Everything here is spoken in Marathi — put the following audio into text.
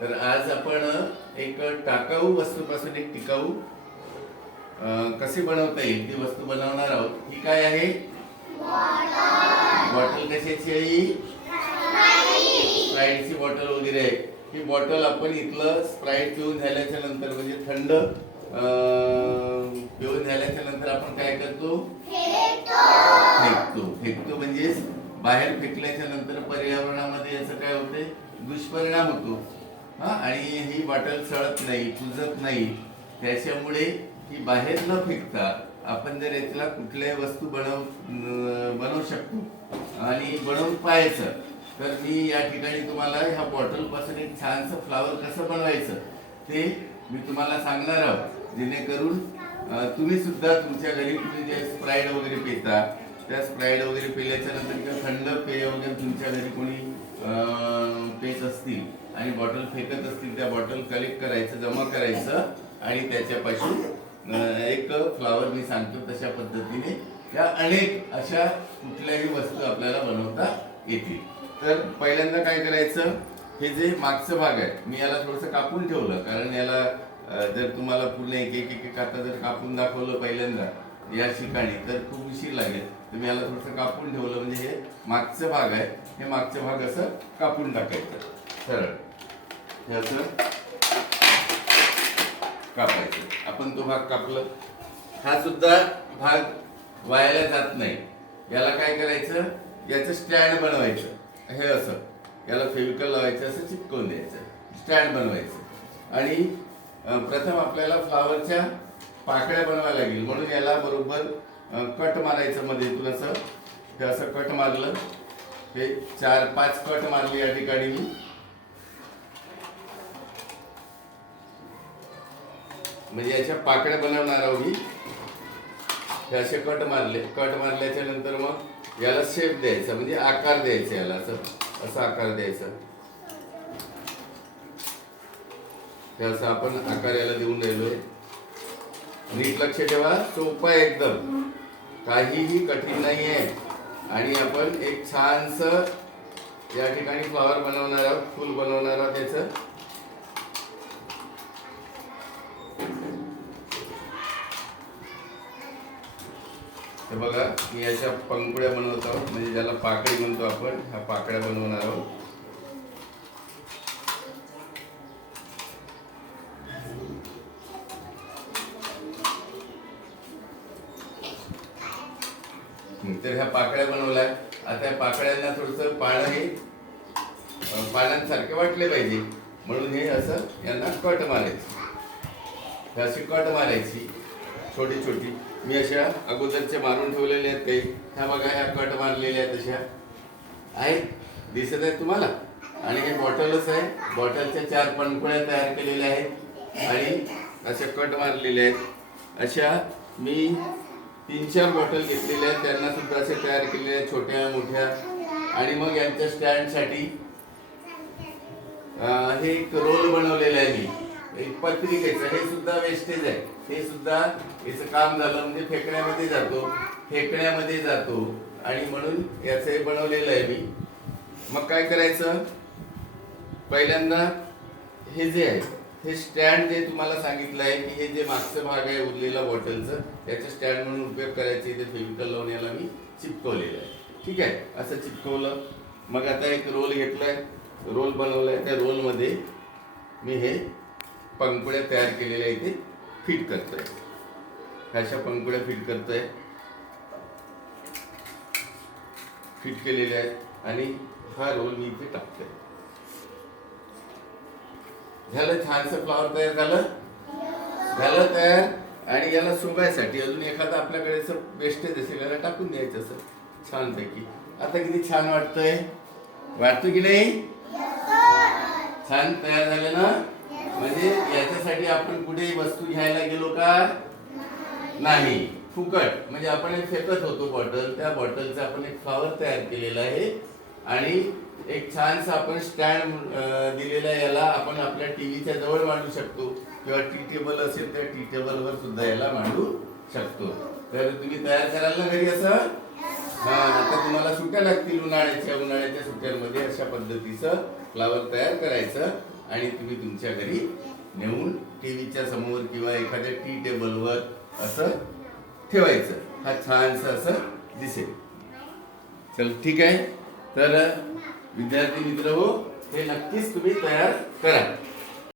तर आज आपण एक टाकाऊ वस्तूपासून एक टिकाऊ कशी बनवता येईल ती वस्तू बनवणार आहोत. ही काय आहे? बॉटल. कशाची आहे? स्प्राईटची बॉटल वगैरे आहे. ही बॉटल आपण इथलं स्प्राईट पिऊन झाल्याच्या नंतर म्हणजे थंड पिऊन झाल्याच्या नंतर आपण काय करतो? फेकतो म्हणजे बाहेर फेकल्याच्या नंतर पर्यावरणामध्ये याचं काय होते? दुष्परिणाम होतो. आणि ही बॉटल सळत नाही, कुजत नाही. त्याच्यामुळे ही बाहेर न फेकता आपण जर यातला कुठल्याही वस्तू बनवू शकतो आणि बनवून पाहायचं. तर मी या ठिकाणी तुम्हाला ह्या बॉटल पासून एक छानसं फ्लावर कसं बनवायचं ते मी तुम्हाला सांगणार आहोत, जेणेकरून तुम्ही सुद्धा तुमच्या घरी तुम्ही जे स्प्राईट वगैरे पिता त्या स्प्राईट वगैरे पिल्याच्या नंतर किंवा थंड पेय वगैरे तुमच्या घरी कोणी पेत असतील आणि बॉटल फेकत असतील, त्या बॉटल कलेक्ट करायचं, जमा करायचं आणि त्याच्यापासून एक फ्लावर मी सांगतो तशा पद्धतीने या अनेक अशा कुठल्याही वस्तू आपल्याला बनवता येतील. तर पहिल्यांदा काय करायचं, हे जे मागचं भाग आहे मी याला थोडंसं कापून ठेवलं, कारण याला जर तुम्हाला पूर्ण एक आता जर कापून दाखवलं पहिल्यांदा या ठिकाणी तर खूप उशीर लागेल. तर मी याला थोडंसं कापून ठेवलं म्हणजे हे मागचं भाग आहे, हे मागचं भाग असं कापून टाकायचं सरळ, हे असं कापायचं. आपण तो भाग कापलं. हा सुद्धा भाग वायाला जात नाही. याला काय करायचं, याचं स्टँड बनवायचं. हे असं याला फेविकल लावायचं, असं चिपकवून द्यायचं, स्टँड बनवायचं. आणि प्रथम आपल्याला फ्लावरच्या पाकळ्या बनवायला लागेल, म्हणून याला बरोबर कट मारायचं मध्येतून असं. हे असं कट मारलं, हे 4-5 कट मारले या ठिकाणी मी. म्हणजे याच्या पाकळ्या बनवणार आहोत मी. हे असे कट मारले. कट मारल्याच्या नंतर मग याला शेप द्यायचा, म्हणजे आकार द्यायचा याला, असं आकार द्यायचा. हे असं आपण आकार याला देऊन राहिलोय. नीट लक्ष ठेवा, सोपं आहे एकदम, काहीही कठीण नाही आहे. आणि आपण एक छानसं या ठिकाणी फ्लावर बनवणार आहोत, फूल बनवणार आहोत त्याचं. हे बघा, मी याच्या पंखुड्या बनवत आहोत, म्हणजे ज्याला पाकळी म्हणतो आपण, ह्या पाकळ्या बनवणार आहोत. तर ह्या पाकळ्या बनवल्या. आता या पाकळ्यांना थोडंसं पानं हे पानांसारखे वाटले पाहिजे, म्हणून हे असं यांना कट मारायची. अशी कट मारायची छोटी छोटी. मी अशा अगोदरचे मारून ठेवलेले आहेत काही. ह्या बघा, ह्या कट मारलेल्या आहेत, अशा आहेत, दिसत आहेत तुम्हाला. आणि हे बॉटलच आहे. बॉटलच्या 4 पणकुळ्या तयार केलेल्या आहेत आणि अशा कट मारलेल्या आहेत. अशा मी 3-4 बॉटल घेतलेल्या आहेत, त्यांना सुद्धा असे तयार केलेले आहेत, छोट्या मोठ्या. आणि मग यांच्या स्टँडसाठी हे एक रोल बनवलेला आहे मी, एक पत्रिकेचं. हे सुद्धा वेस्टेज आहे. हे सुद्धा याचं काम झालं म्हणजे फेकण्यामध्ये जातो आणि म्हणून याचं हे बनवलेलं आहे मी. मग काय करायचं, पहिल्यांदा हे जे आहे हे स्टँड जे तुम्हाला सांगितलं आहे की हे जे मागचं भाग आहे उरलेला बॉटलचं, त्याचं स्टँड म्हणून उपयोग करायचे. ते फेविकल लावून याला मी चिपकवलेलं आहे. ठीक आहे, असं चिपकवलं. मग आता एक रोल घेतलाय, रोल बनवलाय. त्या रोलमध्ये मी हे पंखुड्या तयार केलेल्या इथे फिट करतोय. अशा पंखुड्या फिट करतोय, फिट केलेल्या आहेत. आणि हा रोल मी इथे टाकतोय. झालं, छानसं फ्लावर तयार झालं तयार. आणि याला सुंगायसाठी अजून एखादा आपल्याकडे वेस्टेज असेल याला टाकून द्यायचं असं छानपैकी. आता किती छान वाटतं की नाही? छान तयार झालं ना. म्हणजे याच्यासाठी आपण कुठेही वस्तू घ्यायला गेलो का नाही, फुकट. म्हणजे आपण एक फेकत होतो बॉटल, त्या बॉटलचं आपण एक फ्लावर तयार केलेला आहे. आणि एक छानसा आपण स्टँड दिलेला आहे. याला आपण आपल्या टीव्हीच्या जवळ मांडू शकतो किंवा टी टेबल असेल तर टी टेबलवर सुद्धा याला मांडू शकतो. तर तुम्ही तयार कराल ना घरी असं? आता तुम्हाला सुट्ट्या लागतील उन्हाळ्याच्या सुट्ट्यांमध्ये अशा पद्धतीचं फ्लावर तयार करायचं आणि तुम्ही तुमच्या घरी नेऊन टीव्हीच्या समोर किंवा एखाद्या टी टेबलवर असं ठेवायचं. हा छानसं असं दिसेल. चल ठीक आहे. तर विद्यार्थी मित्र हो, हे नक्कीच तुम्ही तयार करा.